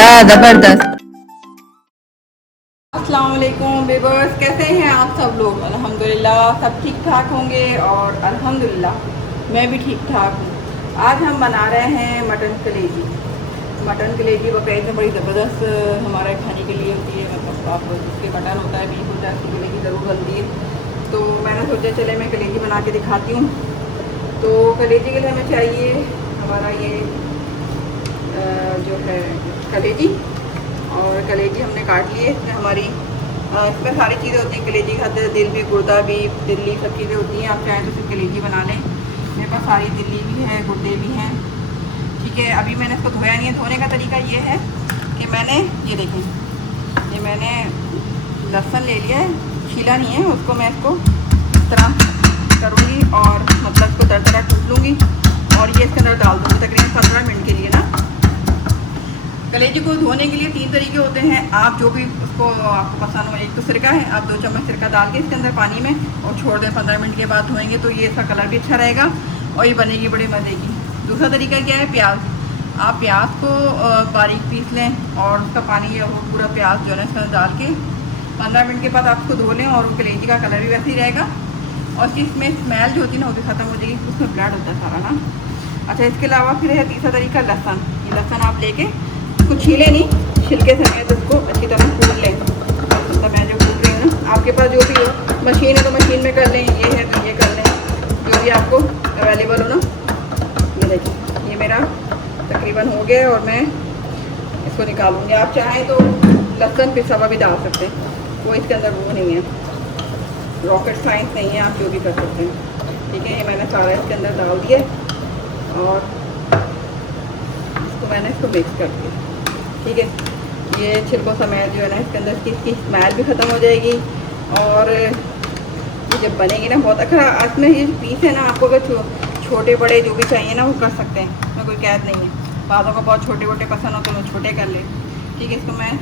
माशाल्लाह ज़बरदस्त। अस्सलाम वालेकुम व्यूअर्स, कैसे हैं आप सब लोग। अल्हम्दुलिल्लाह सब ठीक ठाक होंगे और अल्हम्दुलिल्लाह मैं भी ठीक ठाक हूँ। आज हम बना रहे हैं मटन कलेजी। मटन कलेजी बकरीद में बड़ी ज़बरदस्त हमारे खाने के लिए होती है। मतलब आप जिसके मटन होता है, बीफ होता है, उसकी कलेजी ज़रूर बनती है। तो मैंने सोचा चले मैं कलेजी बना के दिखाती हूँ। तो कलेजी के लिए हमें चाहिए हमारा ये जो है कलेजी, और कलेजी हमने काट लिए। इसमें हमारी इसमें सारी चीज़ें होती हैं कलेजी खाते, दिल भी, गुर्दा भी, दिल्ली, सब चीज़ें होती हैं। आप चाहें तो सिर्फ कलेजी बना लें। मेरे पास सारी दिल्ली भी है, गुर्दे भी हैं। ठीक है, अभी मैंने इसको धोया नहीं है। धोने का तरीका ये है कि मैंने ये देखें, ये मैंने लहसुन ले लिया है, छीला नहीं है उसको। मैं इसको इस तरह करूँगी और मतलब इसको दरदरा कूट लूँगी और ये इसके अंदर डाल दूँगी तकरीबन 15 मिनट के लिए ना। कलेजी को धोने के लिए 3 तरीके होते हैं। आप जो भी उसको आपको पसंद हो, एक तो सिरका है, आप 2 चम्मच सिरका डाल के इसके अंदर पानी में और छोड़ दें। 15 मिनट के बाद धोएंगे तो ये इसका कलर भी अच्छा रहेगा और ये बनेगी बड़े मज़े की। दूसरा तरीका क्या है, प्याज। आप प्याज को बारीक पीस लें और उसका पानी या वो पूरा प्याज जो है इसके अंदर डाल के 15 मिनट के बाद आप उसको धो लें और वो कलेजी का कलर भी वैसे ही रहेगा और इसमें स्मेल जो होती है ना वो भी ख़त्म हो जाएगी। उसमें ब्लड होता है सारा ना। अच्छा, इसके अलावा फिर है तीसरा तरीका, लहसुन। ये लहसुन आप लेके उसको छीले नहीं, छिलके समेत उसको अच्छी तरह कूट लें। तो मैं जो कूट रही हूँ ना, आपके पास जो भी हो, मशीन है तो मशीन में कर लें, ये है तो ये कर लें, जो भी आपको अवेलेबल हो ना। ये देखिए, ये मेरा तकरीबन हो गया और मैं इसको निकालूंगी। आप चाहें तो लहसुन पिसा हुआ भी डाल सकते हैं, वो इसके अंदर वो नहीं है, रॉकेट साइंस नहीं है, आप जो भी कर सकते हैं। ठीक है, ये मैंने सारा इसके अंदर डाल दिया और इसको मैंने इसको मिक्स कर दिया। ठीक है, ये छिलकों समेत जो है ना इसके अंदर इसकी स्मेल भी ख़त्म हो जाएगी और ये जब बनेगी ना बहुत अच्छा। इसमें ये जो पीस है ना, आपको अगर छोटे बड़े जो भी चाहिए ना वो कर सकते हैं, इसमें कोई कैद नहीं है। बालों को बहुत छोटे छोटे पसंद हो तो मैं छोटे कर ले। ठीक है, इसको मैं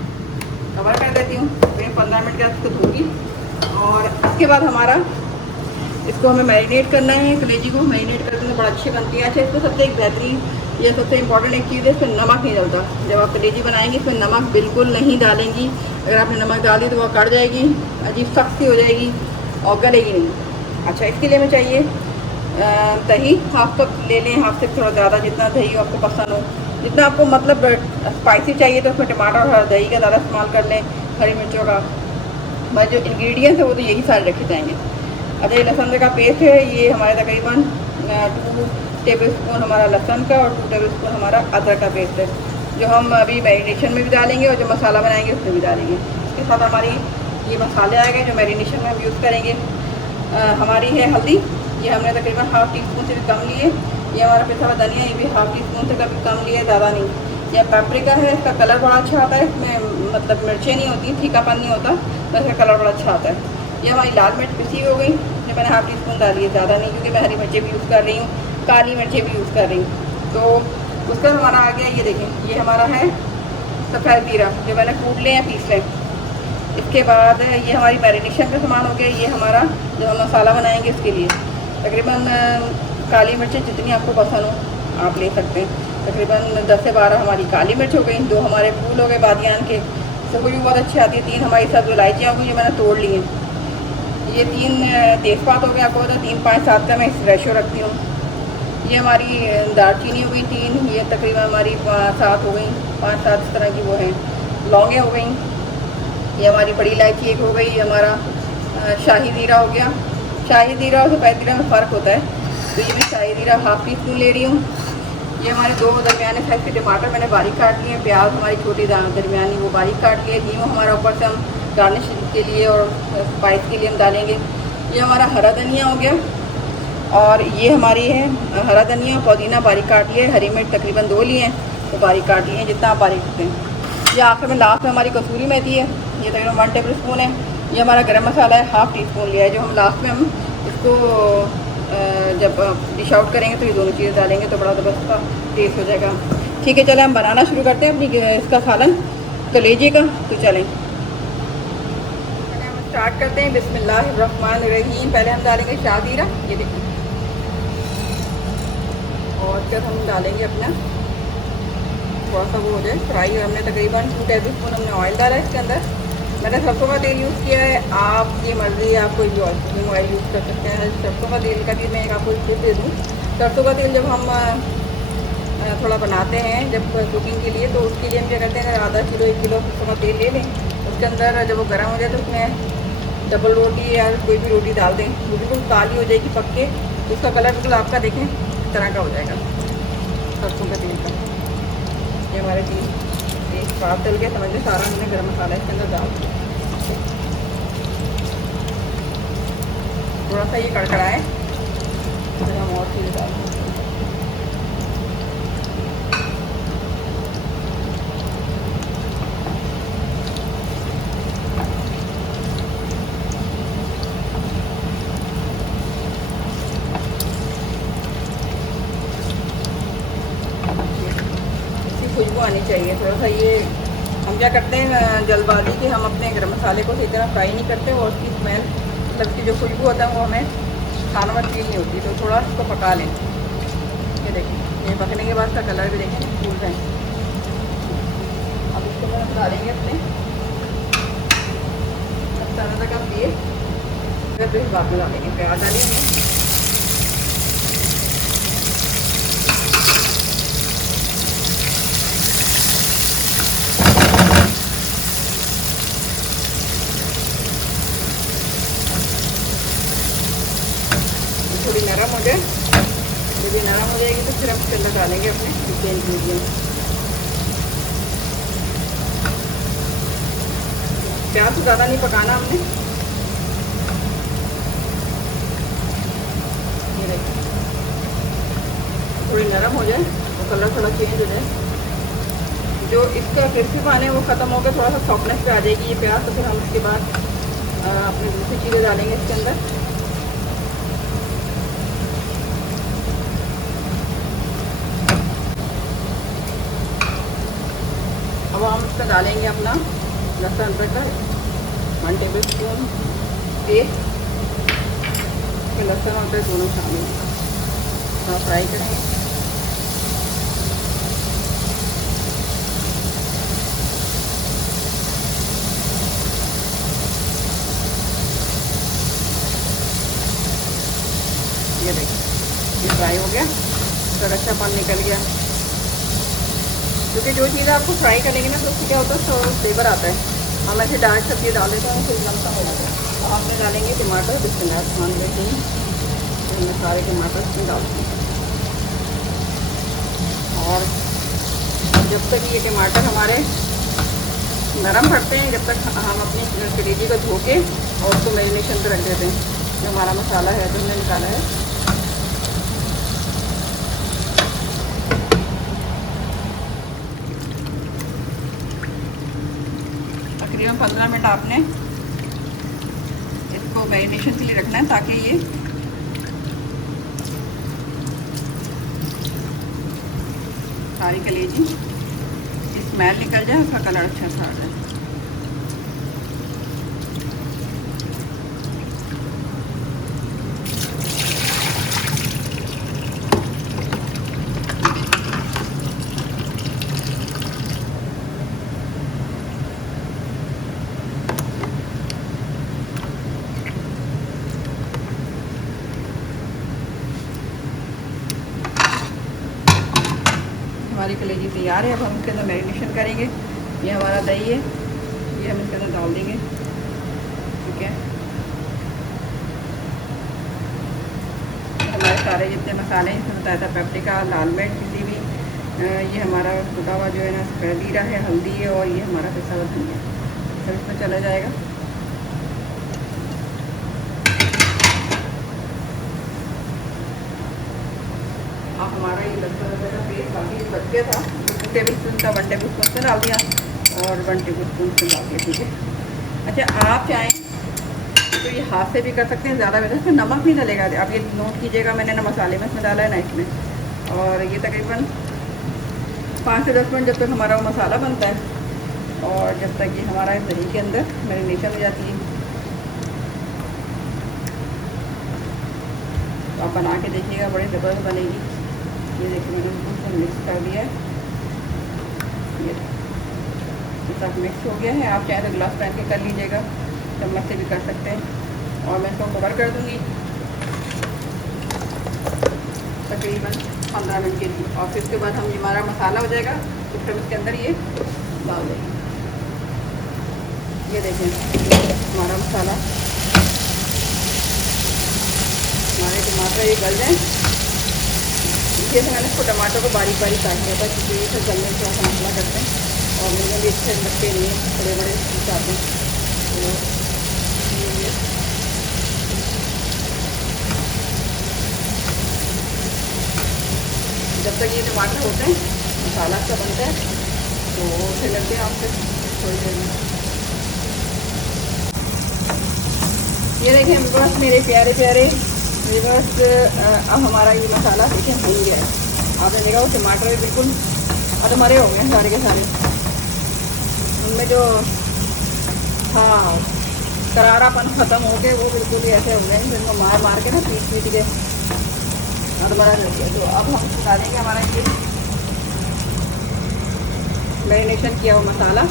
कवर कर देती हूँ। फिर 15 मिनट के बाद इसको धोऊँगी और इसके बाद हमारा इसको हमें मैरिनेट करना है। कलेजी को मैरिनेट करने में बड़ा अच्छी बनती है। अच्छा, इसमें सबसे एक बेहतरीन ये सबसे इंपॉर्टेंट एक चीज़ है, इसमें नमक नहीं डलता। जब आप कलेजी बनाएंगे इसमें नमक बिल्कुल नहीं डालेंगी। अगर आपने नमक डाल दी तो वह कट जाएगी, अजीब सख्त सी हो जाएगी और गलेगी नहीं। अच्छा, इसके लिए हमें चाहिए दही। हाफ कप ले लें, हाफ से थोड़ा ज़्यादा, जितना दही आपको पसंद हो, जितना आपको मतलब स्पाइसी चाहिए तो उसमें टमाटर और दही का ज़्यादा इस्तेमाल कर लें, हरी मिर्चों का। बस जो इंग्रेडिएंट्स है वो तो यही सारे रखे जाएंगे। अच्छा, ये लहसुन का पेस्ट है, ये हमारे तकरीबन 2 टेबल स्पून हमारा लहसुन का और 2 टेबल स्पून हमारा अदरक का पेस्ट है, जो हम अभी मैरिनेशन में भी डालेंगे और जो मसाला बनाएंगे उसमें भी डालेंगे। इसके साथ हमारी ये मसाले आएंगे जो मैरिनेशन में हम यूज़ करेंगे। हमारी है हल्दी, ये हमने तकरीबन ½ टी स्पून से भी कम लिए। ये हमारा पिसा हुआ धनिया, ये भी ½ टी स्पून से कभी कम लिए, ज़्यादा नहीं। यह पेपरिका है, इसका कलर बड़ा अच्छा आता है। इसमें मतलब मिर्चें नहीं होती, फीकापन नहीं होता, तो इसका कलर बड़ा अच्छा आता है। ये हमारी लाल मिर्च पिसी हो गई, ये मैंने ½ टी स्पून डाली है, ज़्यादा नहीं, क्योंकि मैं हरी मिर्चें भी यूज़ कर रही हूँ, काली मिर्चें भी यूज़ कर रही हूँ। तो उसका हमारा आ गया, ये देखें, ये हमारा है सफ़ेद जीरा, जो मैंने कूट लें या पीस लें। इसके बाद ये हमारी मैरिनेशन का सामान हो गया। ये हमारा जो हम मसाला बनाएंगे उसके लिए तकरीबन काली मिर्चें जितनी आपको पसंद हो आप ले सकते हैं। तकरीबन 10 से 12 हमारी काली मिर्च हो गई, 2 हमारे फूल हो गए बादियान के, सबको भी बहुत अच्छी आती है। 3 हमारी सब इलायचियाँ हो गई, ये मैंने तोड़ ली हैं। ये 3 तेज़पात हो गए, आपको तो 3, 5, 7 का मैं रेशो रखती हूँ। ये हमारी दालचीनी हो गई 3, ये तकरीबन हमारी 7 हो गई, 5, 7 इस तरह की वो हैं। लौंगे हो गई, ये हमारी बड़ी इलायची एक हो गई, ये हमारा शाही ज़ीरा हो गया। शाही ज़ीरा और सफ़ेद ज़ीरा में फ़र्क होता है, तो ये मैं शाही ज़ीरा ½ टी स्पून ले रही हूँ। ये हमारे 2 दरमियाने साइज़ के टमाटर मैंने बारीक काट लिए हैं। प्याज हमारी छोटी दरमियानी वो बारीक काट लिए। हींग हमारा ऊपर से हम गार्निश के लिए और स्पाइस के लिए हम डालेंगे। ये हमारा हरा धनिया हो गया और ये हमारी है हरा धनिया, पुदीना बारीक काट लिए, हरी मिर्च तकरीबन 2 लिए हैं, तो बारीक काट लिए हैं जितना आप बारीक रखते हैं। ये आखिर में लास्ट में हमारी कसूरी मेथी है, ये तकरीबन 1 टेबल स्पून है। ये हमारा गरम मसाला है, ½ टी स्पून लिया है, जो हम लास्ट में हम इसको जब डिश आउट करेंगे तो ये दोनों चीज़ें डालेंगे तो बड़ा ज़बरदस्त का टेस्ट हो जाएगा। ठीक है, चलें हम बनाना शुरू करते हैं अपनी इसका सालन कलेजे का। तो चलें हम स्टार्ट करते हैं। बिस्मिल्लाहिर्रहमानिर्रहीम। पहले हम डालेंगे शाह ज़ीरा, ये देखिए, और फिर हम डालेंगे अपना थोड़ा सा वो हो जाए फ्राई। और हमने तकरीबन 2 टेबल स्पून हमने ऑयल डाला है इसके अंदर। मैंने सरसों का तेल यूज़ किया है, आपकी मर्ज़ी है, आप कोई भी कुकिंग ऑयल यूज़ कर सकते हैं। सरसों का तेल का भी मैं आपको टिप दे दूँ, सरसों का तेल जब हम थोड़ा बनाते हैं जब कुकिंग के लिए, तो उसके लिए हम क्या करते हैं, अगर आधा किलो 1 किलो सरसों का तेल ले लें, उसके अंदर जब वो गर्म हो जाए तो उसमें डबल रोटी या कोई भी रोटी डाल दें, वो बिल्कुल काली हो जाएगी पक के, उसका कलर बिल्कुल आपका देखें इस तरह का हो जाएगा सरसों का तेल का। ये हमारे तेल साफ तल के समझ लें, सारा हमने गर्म मसाला इसके अंदर डाल दिया। थोड़ा सा ये कड़कड़ाए फिर हम और चीज़ें डाल दें। खुशबू आनी चाहिए थोड़ा सा। ये हम क्या करते हैं जल्दबाजी के, हम अपने गरम मसाले को सही तरह फ्राई नहीं करते और उसकी स्मेल मतलब की जो खुशबू होता है वो हमें खाना में फील नहीं होती, तो थोड़ा इसको पका लें। ये देखिए, ये पकने के बाद का कलर भी देखें फूल रहे हैं। अब इसको हम डालेंगे अपने मसाले तक आप दिए, फिर इस बाद में डालेंगे प्याज डालेंगे। थोड़ी नरम हो जाए, जब ये नरम हो जाएगी तो फिर हम इसके अंदर डालेंगे अपने चिकन इंग्रेडिएंट। प्याज तो ज़्यादा नहीं पकाना हमने। ये देखिए थोड़ी नरम हो जाए तो कलर थोड़ा चेंज हो जाए, जो इसका क्रिस्पी पानी है वो ख़त्म हो गया, थोड़ा सा सॉफ्टनेस पे आ जाएगी ये प्याज, तो फिर हम इसके बाद अपनी दूसरी चीज़ें डालेंगे इसके अंदर। अब हम इसमें डालेंगे अपना लहसुन अदरक का 1 टेबल स्पून पेस्ट। लहसुन और अदरक दोनों शामिल थोड़ा फ्राई करेंगे। ये देखिए ये फ्राई हो गया, तो अच्छा पानी निकल गया, क्योंकि जो चीज़ आपको फ्राई करेंगे ना तो उससे क्या होता है तो फ्लेवर आता है। हम ऐसे डार्क सब्जी डाल देते हैं फिर लमसम हो जाता है। तो आपने डालेंगे टमाटर, बिस्मिल्लाह मान लेते हैं, तो मैं सारे टमाटर इसमें डालती हूँ। और जब तक ये टमाटर हमारे नरम पड़ते हैं, जब तक हम अपनी ग्रेवी को धो के और उसको मैरिनेशन पर रख देते हैं। जो हमारा मसाला है जो हमने निकाला है, तकरीबन 15 मिनट आपने इसको मैरिनेशन के लिए रखना है, ताकि ये सारी कलेजी स्मेल निकल जाए, उसका कलर अच्छा सा आ जाए। हमारी कलेजी तैयार है। अब हम इसके अंदर मैरिनेशन करेंगे। ये हमारा दही है, ये हम इसके अंदर डाल देंगे। ठीक है, हमारे सारे जितने मसाले हैं, इसमें बताया था पेपरिका, लाल मिर्च पिसी हुई, ये हमारा कुटा हुआ जो है ना जीरा है, हल्दी है, और ये हमारा पिसा हुआ धनिया सब इसमें चला जाएगा। अब हमारा ये लहसुन अदरक का पेस्ट काफ़ी बच गया था, 2 टेबल स्पून का 1 टेबल स्पून से डाल दिया और 1 टेबल स्पून से डाल दिया। ठीक है, अच्छा आप चाहें तो ये हाथ से भी कर सकते हैं, ज़्यादा बेहतर। इसमें नमक नहीं डलेगा, आप ये नोट कीजिएगा, मैंने ना मसाले में इसमें डाला है ना इसमें। और ये तकरीबन 5 से 10 मिनट जब तक हमारा वो मसाला बनता है और जब तक ये हमारा इस दही के अंदर मैरिनेशन हो जाती है, तो आप बना के देखिएगा, बड़ी ज़बरदस्त बनेगी। ये देखिए मैंने उसको मिक्स कर दिया है। ये सब मिक्स हो गया है। आप चाहे तो गिलास पहन के कर लीजिएगा, चम्मच से भी कर सकते हैं। और मैं इसको कवर कर दूँगी तकरीबन 15 मिनट के लिए। और फिर उसके बाद हम हमारा मसाला हो जाएगा तो फिर उसके अंदर ये डाल देंगे। ये देखें हमारा मसाला, हमारे टमाटर ये गल जाए। इसलिए से मैंने इसको टमाटर को बारीक बारीक काट दिया था, क्योंकि ये सब गलने से ऐसा मसाला करते हैं और मुझे भी अच्छे लगते नहीं हैं, बड़े बड़े चाहते हैं। तो जब तक ये टमाटर होते हैं, मसाला अच्छा बनता है, तो फिर लगते हैं आपसे थोड़ी देर में। ये देखें बस मेरे प्यारे प्यारे बस अब हमारा ये मसाला देखें भून गया है। आपने देखा वो टमाटर भी बिल्कुल अधमरे हो गए सारे के सारे, उनमें जो हाँ करारापन ख़त्म हो गए, वो बिल्कुल ही ऐसे हो गए जिनको मार मार के ना पीट पीट के अधमरा कर दिया। तो अब हम डालेंगे हमारा ये मैरिनेशन किया हुआ मसाला।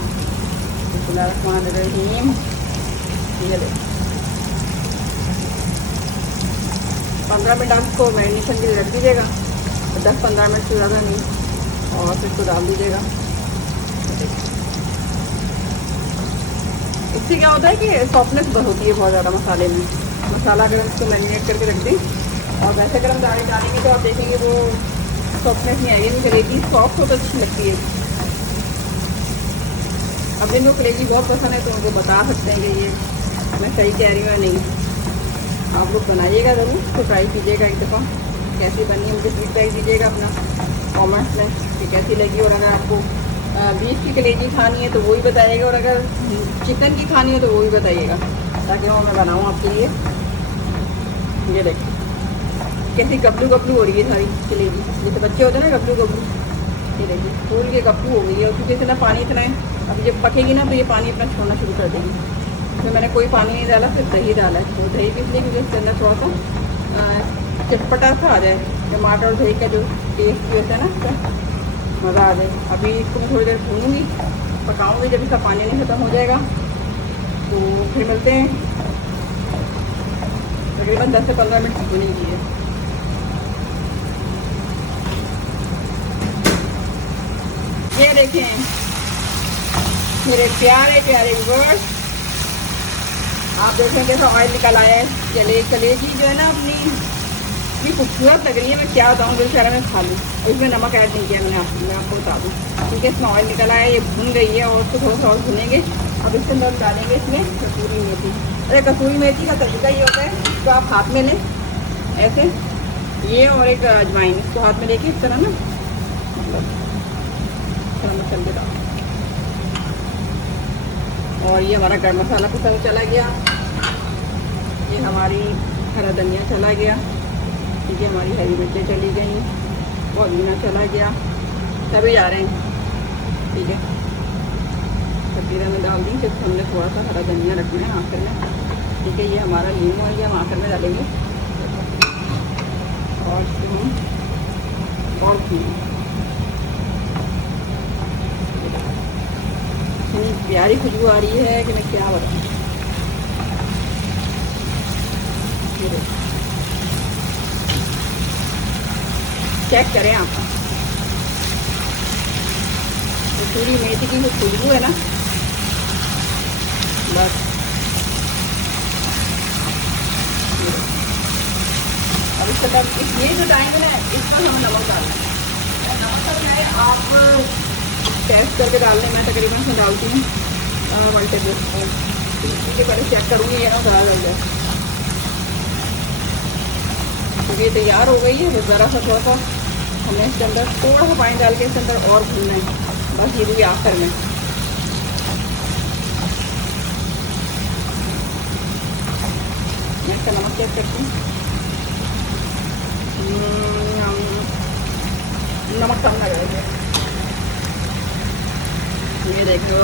बिस्मिल्लाहिर्रहमानिर्रहीम। ये 15 मिनट आप इसको मैरिनेशन के लिए रख दीजिएगा, 10-15 मिनट से ज़्यादा नहीं, और फिर इसको डाल दीजिएगा। इससे क्या होता है कि सॉफ्टनेस बहुत होती है बहुत ज़्यादा मसाले में। मसाला अगर हम इसको मैरिनेट करके रख दें और वैसे अगर हम डालेंगे तो आप देखेंगे वो सॉफ्टनेस नहीं आएगी। कलेजी सॉफ्ट हो तो अच्छी लगती है। अब जिनको कलेजी बहुत पसंद है तो उनको बता सकते हैं कि ये मैं सही कह रही हूँ या नहीं। आप लोग बनाइएगा ज़रूर, तो ट्राई कीजिएगा एक दफ़ा, कैसी बनी मुझे फीडबैक दीजिएगा अपना कमेंट्स में कि कैसी लगी। और अगर आपको बीफ की कलेजी खानी है तो वो ही बताइएगा, और अगर चिकन की खानी है तो वो ही बताइएगा, ताकि वो मैं बनाऊँ आपके लिए। ये देखिए कैसी गबलू गबलू हो रही है सारी कलेजी, जैसे बच्चे होते हैं ना गबलू गबलू। ये देखिए फूल के गबलू हो गई है, क्योंकि इतना पानी इतना है। अभी जब पकेगी ना तो ये पानी अपना छोड़ना शुरू कर देंगे। तो मैंने कोई पानी नहीं डाला, सिर्फ दही डाला है। तो दही भी इसलिए क्योंकि इसके अंदर थोड़ा सा चटपटा सा आ जाए, टमाटर और दही का जो टेस्ट भी होता है ना उसका मज़ा आ जाए। अभी इसको मैं थोड़ी देर भूनूँगी, पकाऊँगी। जब इसका पानी नहीं ख़त्म हो जाएगा तो फिर मिलते हैं। तकरीबन 10 से 15 मिनट भूनी की है। ये देखें मेरे प्यारे प्यारे व्यूअर्स, आप देखें कैसा ऑयल निकल आया है। कलेजी जो है ना अपनी इतनी खूबसूरत लग रही है, मैं क्या बताऊँ, दिल से अगर मैं खा लूँ। इसमें नमक ऐड नहीं किया मैं आपको बता दूँ, क्योंकि इसमें ऑयल निकल आया है, ये भून गई है और उसको थोड़ा सा और भूनेंगे। अब इसके अंदर डालेंगे इसमें कसूरी मेथी। अरे कसूरी मेथी का तरीका ये होता है, तो आप हाथ में लें ऐसे, ये और एक अजवाइन, इसको हाथ में लेके इस तरह ना मतलब मसल के डाल। और ये हमारा गर्म मसाला पसंद चला गया, ये हमारी हरा धनिया चला गया, ठीक है, हमारी हरी मिर्चें चली गई, पुदीना चला गया, सभी जा रहे हैं, ठीक है। पतीला में डाल दी, सिर्फ हमने थोड़ा सा हरा धनिया रखना है आखिर में, ठीक है। ये हमारा नींबू है, ये हम आखिर में डालेंगे। और इतनी प्यारी खुशबू आ रही है कि मैं क्या बताऊँ। चेक करें आप, कसूरी मेथी की जो खुशबू है ना, बस। अब इसके बाद ये जो टाइम है ना, इसमें हमें नमक डालना है। नमक का क्या है, आप टेस्ट करके डाल लें। मैं तकरीबन से डालती हूँ 1 टेबल स्पून, इसके पहले चेक करूँगी ये ना ज़्यादा डल जाए। तो ये तैयार हो गई है, तो ज़रा सा थोड़ा सा हमें इसके अंदर थोड़ा सा पानी डाल के इसके अंदर और भूनना है, बस। ये भी आखिर में मैं इसका नमक चेक करती हूँ। नमक कम लग रहा है, ये देख लो।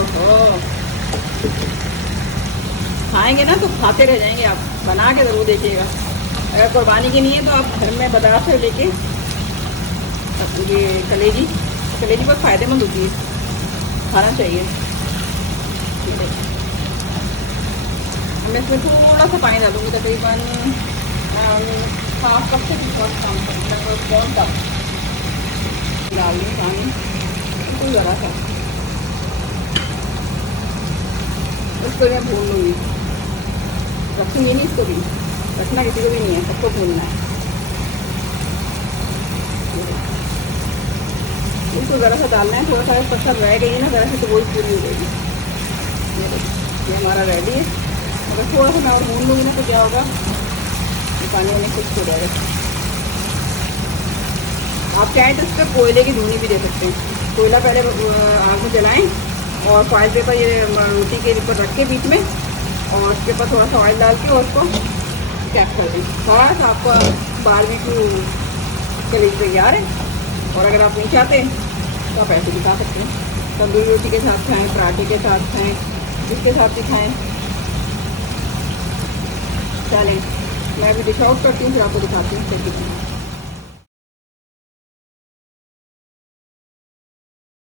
खाएंगे ना तो खाते रह जाएंगे आप, बना के ज़रूर देखिएगा। अगर कुर्बानी की नहीं है तो आप घर में बाजार से लेके ये कलेजी बहुत फ़ायदेमंद होती है। खाना चाहिए। मैं इसमें थोड़ा सा पानी डालूँगी, तकरीबन हाफ कप से भी बहुत कम, लगभग कौन कप डाल दूँ पानी, बिल्कुल ज़रा सा। इसको मैं भून लूँगी, रखूँगी नहीं इसको भी, रखना किसी को भी नहीं है, सबको भूनना है। इसको ज़रा सा डालना है, थोड़ा सा पत्थर रह गई है ना ज़रा सा, तो वही पूरी हो जाएगी। ये हमारा रेडी है। अगर थोड़ा सा मैं और भून लूँगी ना तो क्या होगा, ये पानी वानी कुछ हो जाएगा। आप चाहें तो इस पर कोयले की धुनी भी दे सकते हैं। कोयला पहले आग में जलाएँ और फॉइल पेपर ये रोटी के ऊपर रख के बीच में, और उसके ऊपर थोड़ा सा ऑयल डाल के और उसको कैप कर दें। बस आपका बारबेक्यू के लिए तैयार है। और अगर आप नहीं चाहते तो आप ऐसे भी खा सकते हैं, तंदूरी रोटी के साथ खाएँ, पराठे के साथ खाएँ, जिसके साथ भी खाएँ। चलें, मैं अभी डिश आउट करती हूँ, फिर आपको दिखाती हूँ कैसे।